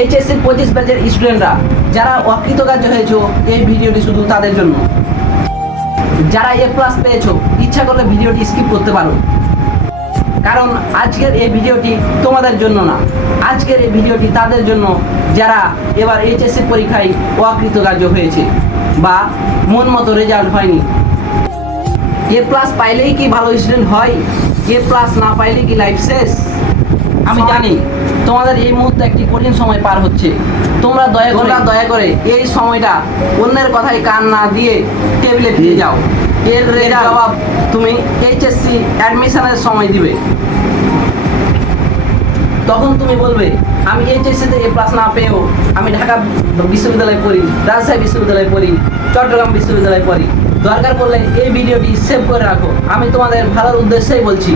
HSC 25 ব্যাচের স্টুডেন্টরা যারা অকৃতকার্য হয়েছো, এই ভিডিওটি শুধু তাদের জন্য। যারা এ প্লাস পেয়েছো, ইচ্ছা করলে ভিডিওটি স্কিপ করতে পারো, কারণ আজকের এই ভিডিওটি তোমাদের জন্য না, আজকের এই ভিডিওটি তাদের জন্য যারা এবার এইচএসসি পরীক্ষায় অকৃতকার্য হয়েছে বা মন মতো রেজাল্ট হয়নি। এ প্লাস পাইলেই কি ভালো স্টুডেন্ট হয়? এ প্লাস না পাইলে কি লাইফ শেষ? আমি জানি তোমাদের এই মুহূর্তে একটি কঠিন সময় পার হচ্ছে। তোমরা দয়া করে এই সময়টা অন্যের কথায় কান না দিয়ে টেবিলে ফিরে যাও। এর জবাব তুমি এইচএসসি অ্যাডমিশনের সময় দিবে। তখন তুমি বলবে, আমি এইচএসসিতে এ প্লাস না পেয়েও আমি ঢাকা বিশ্ববিদ্যালয়ে পড়ি, রাজশাহী বিশ্ববিদ্যালয়ে পড়ি, চট্টগ্রাম বিশ্ববিদ্যালয়ে পড়ি। দরকার পড়লে এই ভিডিওটি সেভ করে রাখো, আমি তোমাদের ভালোর উদ্দেশ্যেই বলছি।